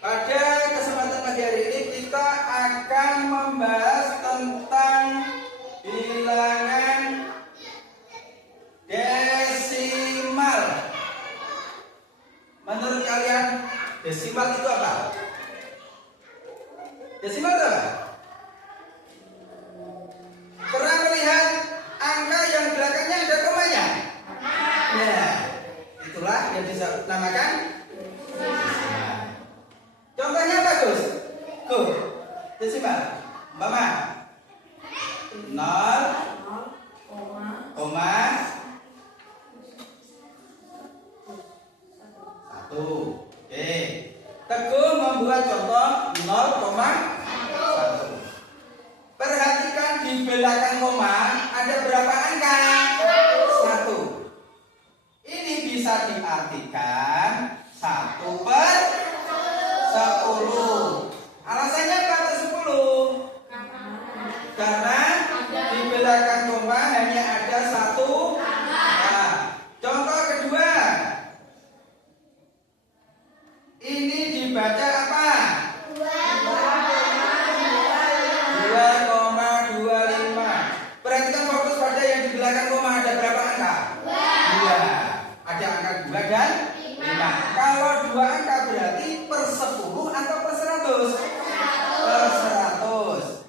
Pada kesempatan pagi hari ini kita akan membahas tentang bilangan desimal. Menurut kalian desimal itu apa? Desimal itu apa? Pernah melihat angka yang belakangnya ada komanya? Ya, itulah yang dinamakan desimal. Contohnya bagus. Go. Desimal. Umpama 0, 1. Oke. Teguh membuat contoh 0,1. Perhatikan di belakang koma ada berapa angka? 1. Ini bisa diartikan 1/10. Alasannya apa 10? Karena di belakang koma hanya ada 1. Nah, contoh kedua. Ini dibaca apa? 2,25. Perhatikan fokus pada yang di belakang koma ada berapa angka? 2. Ada angka 2 dan 5. Kalau 2 angka berarti per 10 atau per 100? Per 100.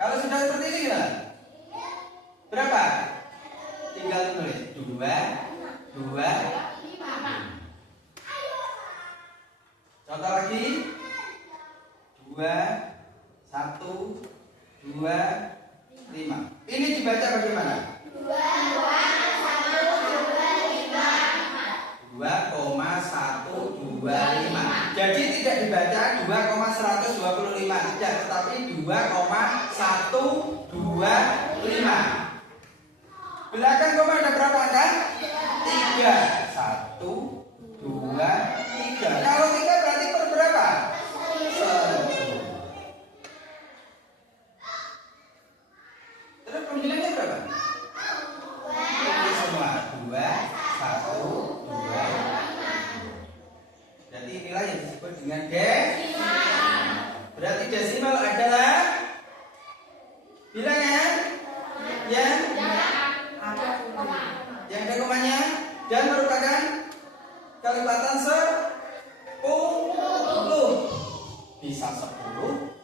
Kalau sudah seperti ini gimana? Berapa? Tinggal tulis 2, 2, 5. Contoh lagi 2, 1, 2, 5. Ini dibaca bagaimana? 2,125. Jadi tidak dibaca 2,125 tidak, tetapi 2,125. Belakang koma ada berapa angka? 3. 1, 2, 3. Kalau 3 berarti per berapa? 1. Terus pembilangannya berapa? Ini semua 2, 1, 2. Berarti inilah yang disebut dengan desimal. Berarti desimal adalah bilangan yang ada komanya dan merupakan kelipatan 10. Bisa 10,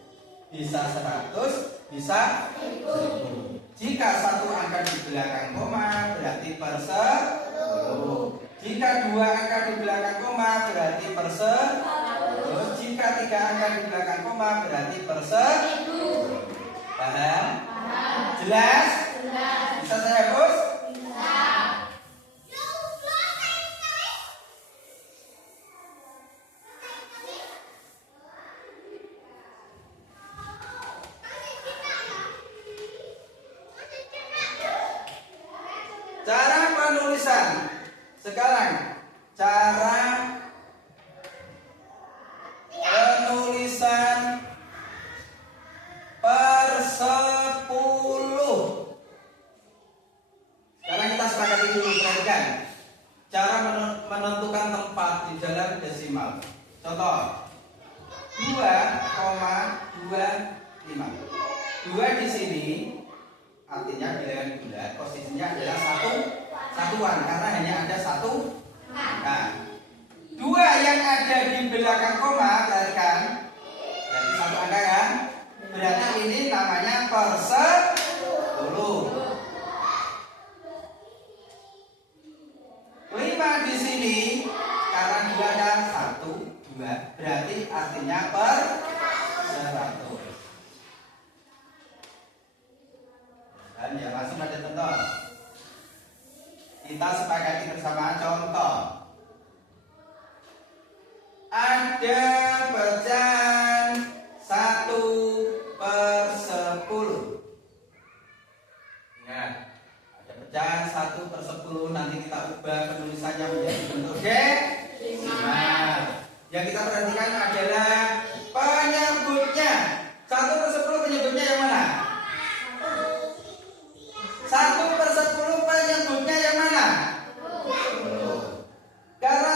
bisa 100, bisa 1000. Jika satu angka di belakang koma berarti per 10. Jika 2 angka di belakang koma berarti per 10. Jika 3 angka di belakang koma berarti per 1000. Paham? Jelas? Bisa saya hapus? Cara penulisan. Sekarang cara penulisan per 10. Sekarang kita sepakati dulu, perhatikan. Cara menentukan tempat di dalam desimal. Contoh 2,25. 2 di sini artinya bilangan bulat, posisinya adalah satuan karena hanya ada 1 angka. 2 yang ada di belakang koma, perhatikan, jadi 1 angka kan? Berarti ini namanya per 10. 5 di sini karena 2 ada 1, 2, berarti artinya per 100. Dan ya langsung ada contoh. Kita sepakati bersama contoh. Ada pecahan 1/10. Ingat, ada pecahan 1/10. Nanti kita ubah penulisannya menjadi bentuk desimal. Yang kita perhatikan adalah penyebutnya. 1/10 penyebutnya yang mana? 1/10 penyebutnya yang mana? 10. Karena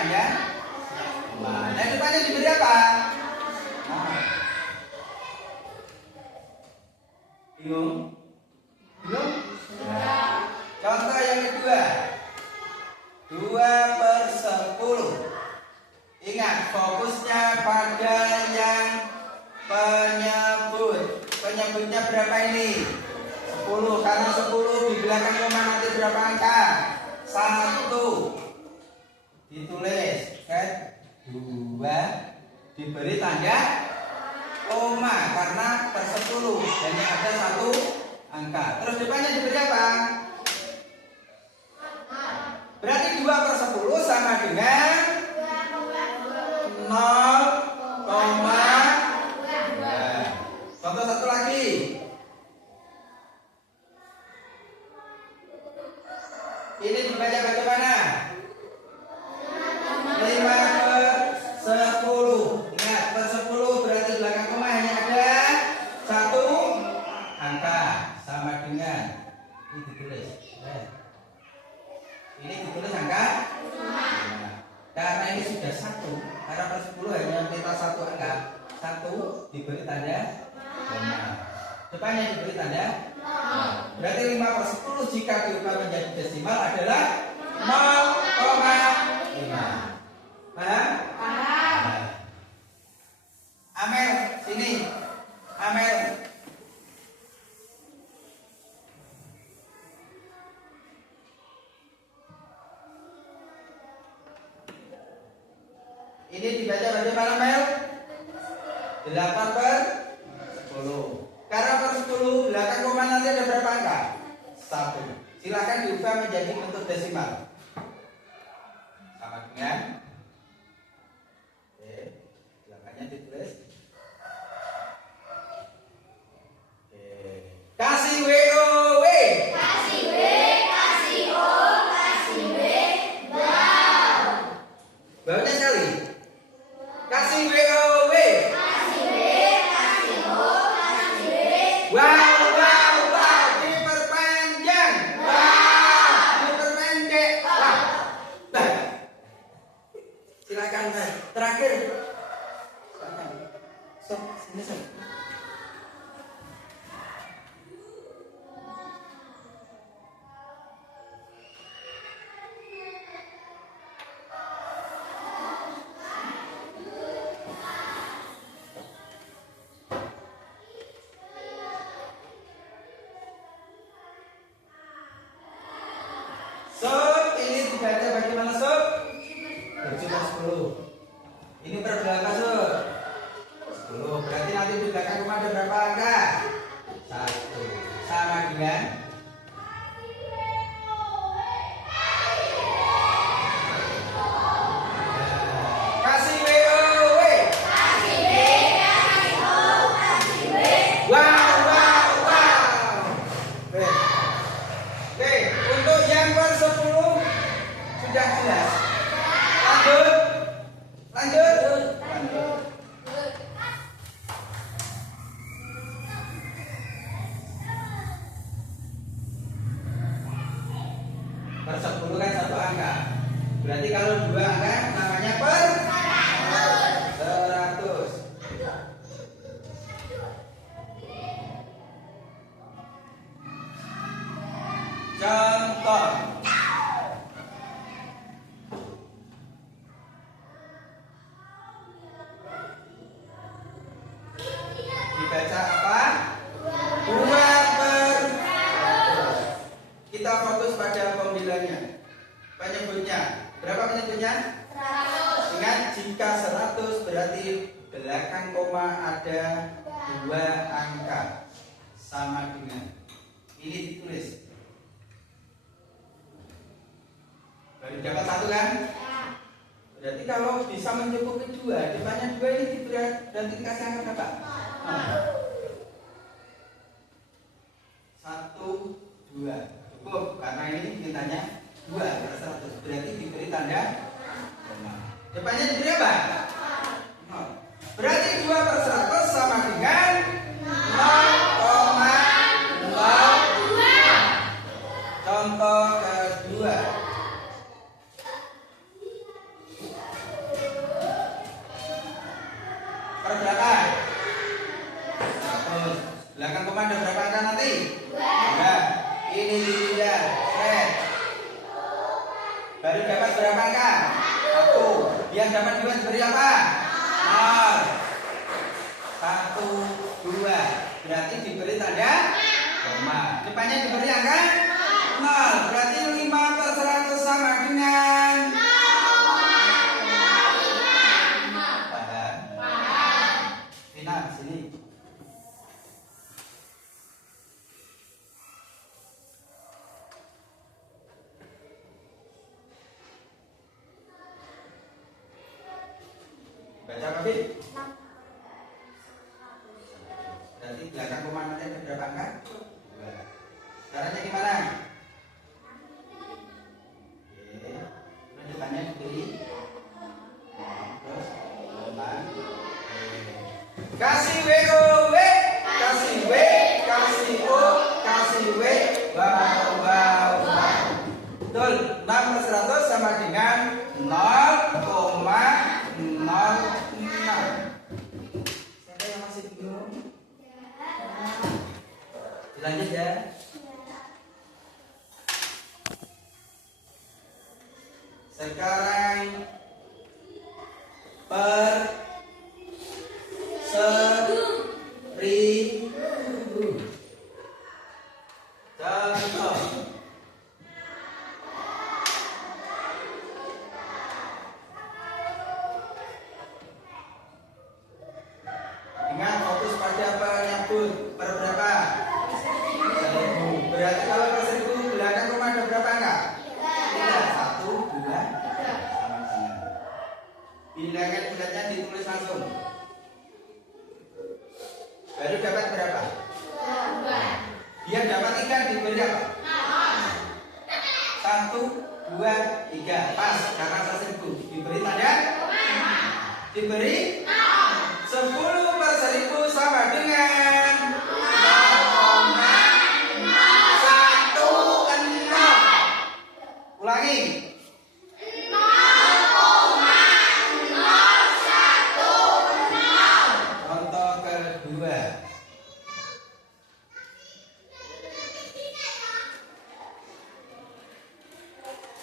tanda koma. Nah, depannya diberi apa? Bingung? Bingung? Ya. Contoh yang kedua, 2/10. Ingat, fokusnya pada yang penyebut. Penyebutnya berapa ini? 10. Karena 10 di belakang koma nanti berapa angka? 1. Ditulis kan? 2 diberi tanda koma karena per 10 hanya ada 1 angka. Terus depannya diberi apa? Berarti 2/10 sama dengan 0,2. Contoh satu lagi. Ini dibaca bagaimana? 5/10. Ingat, per 10 berarti belakang koma hanya ada 1 angka sama dengan ini ditulis. Ini ditulis angka 5. Karena ini sudah 1. Karena per 10 hanya kita 1 angka. 1 diberi tanda koma. Depannya diberi tanda. Berarti 5/10 jika diubah menjadi desimal adalah 0,5. Paham? Paham. Amel, sini. Amel. Ini dibaca bagaimana, Mel? 8/10. Karena per 10 belakang koma nanti ada berapa angka? 1. Silakan diubah menjadi bentuk desimal. Sama dengan belakangnya ditulis. Kasih WOW. Kasih W, kasih O, kasih W, wow. Baunya sekali. Kasih WOW. Kasih W, kasih O, kasih W, Wow, wow, wow. Diperpanjang. Wow. Diperpendek. Wow. Nah. Silakan, Mas. Terakhir. Silakan. Sob, sini, Sob. Sob, ini dibaca bagaimana, Sob? 7/10. Ini per berapa, Sob? 10. Berarti nanti di belakang koma ada berapa angka? 1. Sama dengan kasih WOW. kasih W, kasih O, kasih W, Wow, wow, wow. Oke, untuk yang per 10 sudah jelas. Lanjut. Lanjut. Per 10 kan 1 angka. Berarti kalau 2 angka namanya per 100. Contoh. Dibaca apa? 2/100. Kita fokus pada pembilangnya. Penyebutnya. Berapa penyebutnya? 100. Ingat, jika 100 berarti belakang koma ada 2 angka. Sama dengan ini ditulis. Baru dapat 1 kan? Berarti kalau bisa mencukupi 2, depannya 2 ini diberi dan dikasih angka berapa? 1, 2. Cukup, karena ini mintanya 2/100. Berarti diberi tanda koma. Depannya diberi apa? 0. Berarti 2/100 sama dengan 0,02. Contoh kedua. belakang koma ada berapa angka nanti? 2. Ini dilihat, set. Baru dapat berapa angka? 1. Yang dapat 2 diberi apa? 0. 1, 2. Berarti diberi tanda koma. Depannya diberi angka 0. Berarti 5 per 100 sama dengan Final, sini. Baca apa, Bi? Berarti belakang koma nanti ada berapa angka? 2. Caranya gimana? Oke. Terus depannya diberi terus 5. Kasih W, kasih W, kasih O, kasih W, wow. Betul, 6 per 100 sama dengan 0,06. Siapa yang masih bingung? Dilanjut ya. Sekarang per 1000. Contoh. Ingat fokus pada penyebut per berapa? 1000. Berarti kalau per 1000 belakang koma ada berapa angka? 3. 1, 2, 3. Sama dengan. Bilangan bulatnya ditulis langsung. Baru dapat berapa? 2. Dia dapat 3 diberi apa? 1, 2, 3. Pas karena 1000. Diberi tanda? Diberi 10 per 1000 sama dengan 0,16. Ulangi. 0,016. Contoh kedua.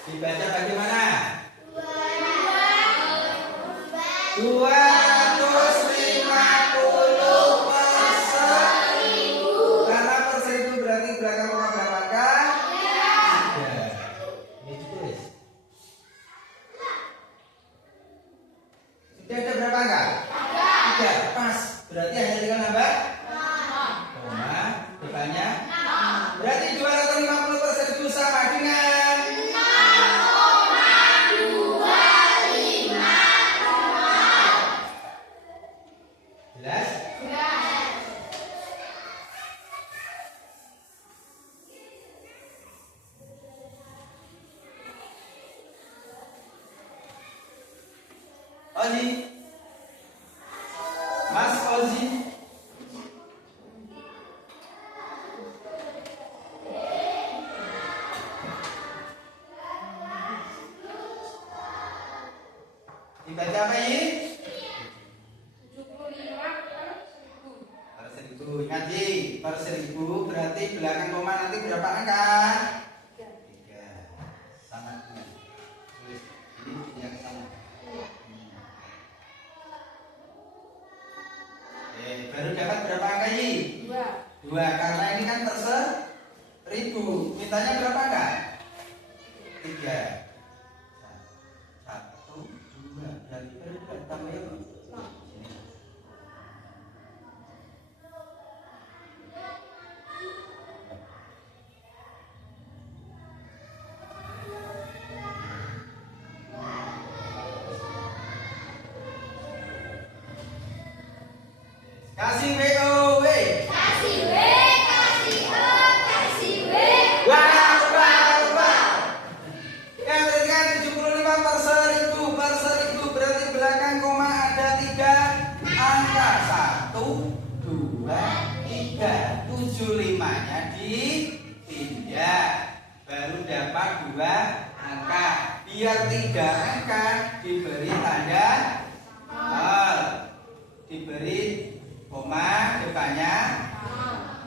Dibaca bagaimana? 250 per 1000. Karena per 1000 berarti belakang koma berapa angka? 3. Ini ditulis. Sudah ada berapa angka? 3. Pas. Berarti hanya tinggal nambah koma. Depannya berarti 250 per 1000 sama dengan 0,250. Jelas? Ozi, Mas Ozi. Dibaca apa ini? 1000. Ingat Ji, per 1000 berarti belakang koma nanti berapa angka? 3. Sama dengan. Tulis. Ini yang sama. Baru dapat berapa angka Ji? 2. Karena ini kan per 1000. Mintanya berapa angka? 3. 1, 2. Berarti baru tambah ya, Bro? Sini. Kasih WO, Kasih W, kasih O, kasih W. wow. Yang berarti kan 75 per 1000 berarti belakang koma ada 3 angka. 1, 2, 3. 75-nya dipindah. Baru dapat 2 angka. Biar 3 angka diberi tanda 0. Diberi koma depannya 0.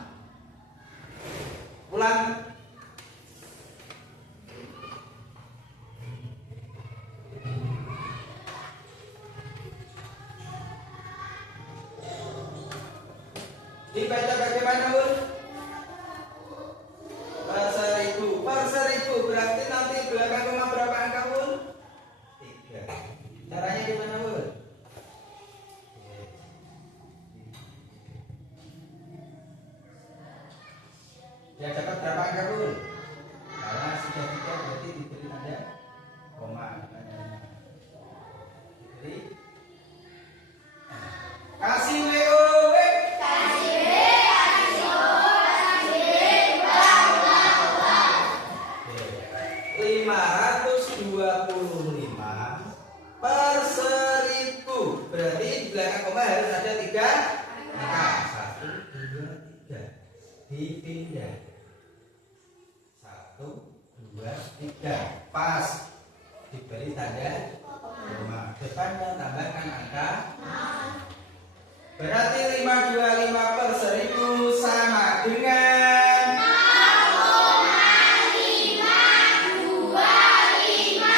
Dia dapat berapa angka pun? Karena sudah 3 berarti diberi tanda koma. Diberi kasih WO. Kasih B, kasih O, kasih B, bang, bang, bang. 525 per 1000. Berarti di belakang koma harus ada 3 angka. 1, 2, 3. Dipindah. 1, 2, 3. Pas. Diberi tanda koma. Depannya tambahkan angka. Berarti 525 per 1000 sama dengan 0,525.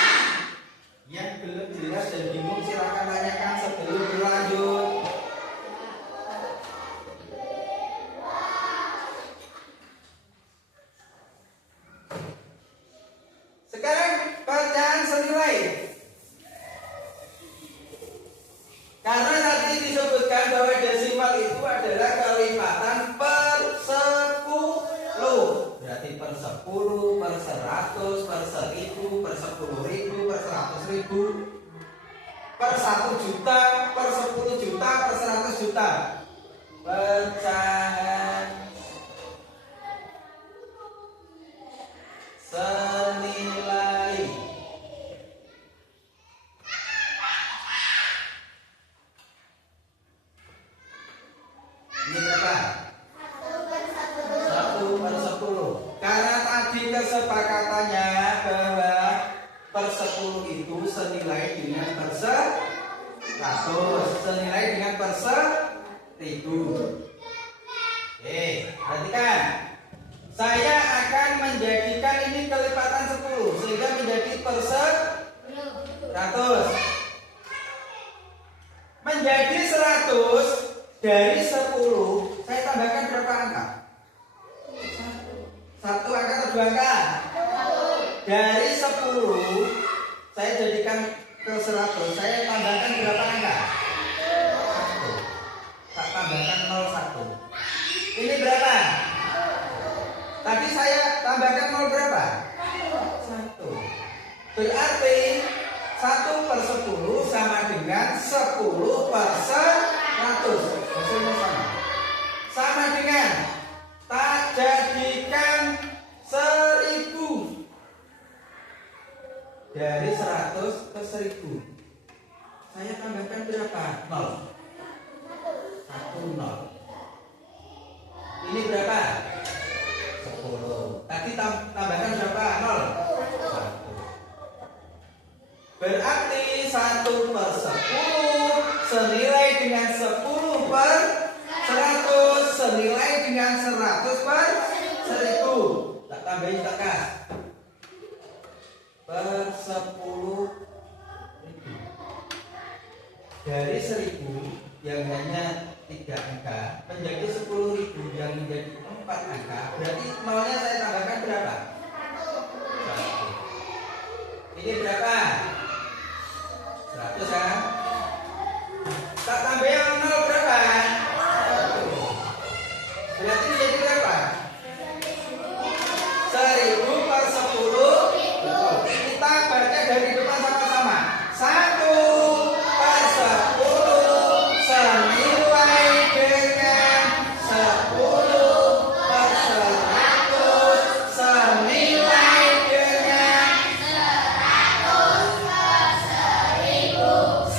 yang belum jelas dan bingung silakan tanyakan sebelum berlanjut. Sekarang pertanyaan senilai. Karena tadi disebutkan bahwa desimal itu adalah kelipatan per 10. Berarti per 10, per 100, per 1000, per 10.000, per 100.000, per 1 juta, per 10 juta, per 100 juta. Pecahan senilai. Ini berapa? 1 per 10. Karena tadi kesepakatannya bahwa per 10 itu senilai dengan per 100, senilai dengan per 1000. Oke, perhatikan. Saya akan menjadikan ini kelipatan 10 sehingga menjadi per 100. Menjadi 100 dari 10 saya tambahkan berapa angka? 1 angka atau 2 angka? Dari 10 saya jadikan ke 100, saya tambahkan berapa angka? 1. Tak tambahkan 01. Ini berapa? Tadi saya tambahkan 0 berapa? 1. Berarti 1 per 10 sama dengan 10 per 100. Hasilnya sama. Sama dengan tak jadikan 1000. Dari 100 ke 1000 saya tambahkan berapa? 0. 1, 0. Ini berapa? 10. Tadi tambahkan berapa? 0. 1. Berarti 1 per 10 senilai dengan 10 per 100 senilai dengan 100 per 1000. Tak tambahin tekas. Per 10.000. Dari 1000 yang hanya 3 angka menjadi 10.000 yang menjadi 4 angka. Berarti nolnya saya tambahkan berapa? 1. Ini berapa? 100 kan? Tak tambah yang 0 berapa? 1. Berarti menjadi berapa? 1000 per 10. Kita baca dari depan sama-sama. 1 per 10 senilai dengan 10 per 100 senilai dengan 100 per 1000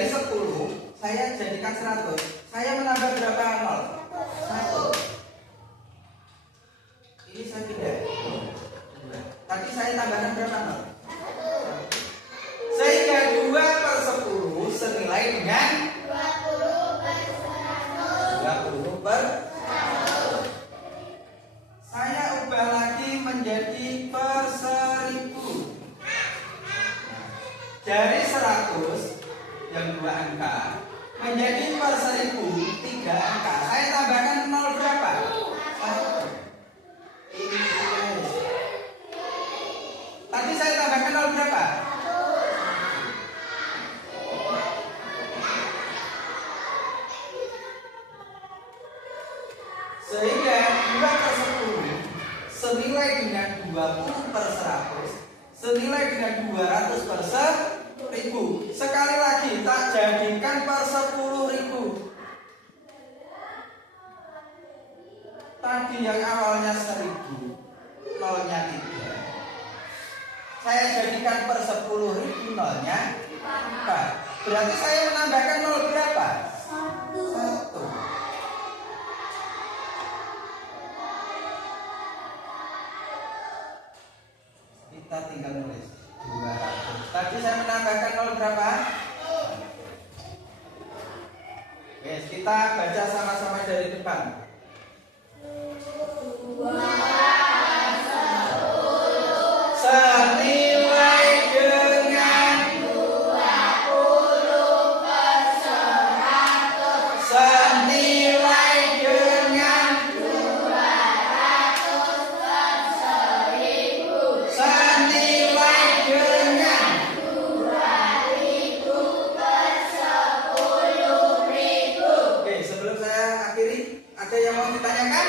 dari 10 saya jadikan 100. Saya menambah berapa nol? 1. Ini saya pindah. Tadi saya tambahkan berapa nol? Sehingga 2 per 10 senilai dengan 20 per 100. Saya ubah lagi menjadi per 1000. Dari 100 yang 2 angka menjadi per 1000 3 angka. Saya tambahkan 0 berapa? 1. Ini guys. Tadi saya tambahkan 0 berapa? Sehingga 2 per 10 senilai dengan 20 per 100 senilai dengan 200 per 1000. Sekali lagi tak jadikan per 10.000. Tadi yang awalnya 1000 nolnya 3. Saya jadikan per 10.000 nolnya 4. Berarti saya menambahkan 0 berapa? 1. Kita tinggal nulis 200. Tadi saya menambahkan 0 berapa? Oke, kita baca sama-sama dari depan. Senilai dengan 20 per 100. Senilai dengan 200 per 1000. Senilai dengan 2000 per 10.000. Oke, sebelum saya akhiri, ada yang mau ditanyakan?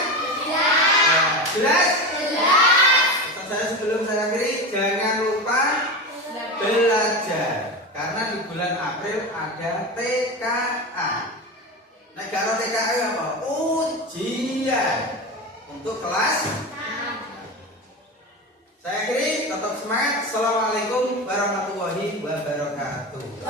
Tidak. Jelas? Pesan saya sebelum saya akhiri, jangan lupa belajar. Karena di bulan April ada TKA. Nah, kalau TKA apa? Ujian untuk kelas. Saya akhiri, tetap semangat. Assalamualaikum warahmatullahi wabarakatuh.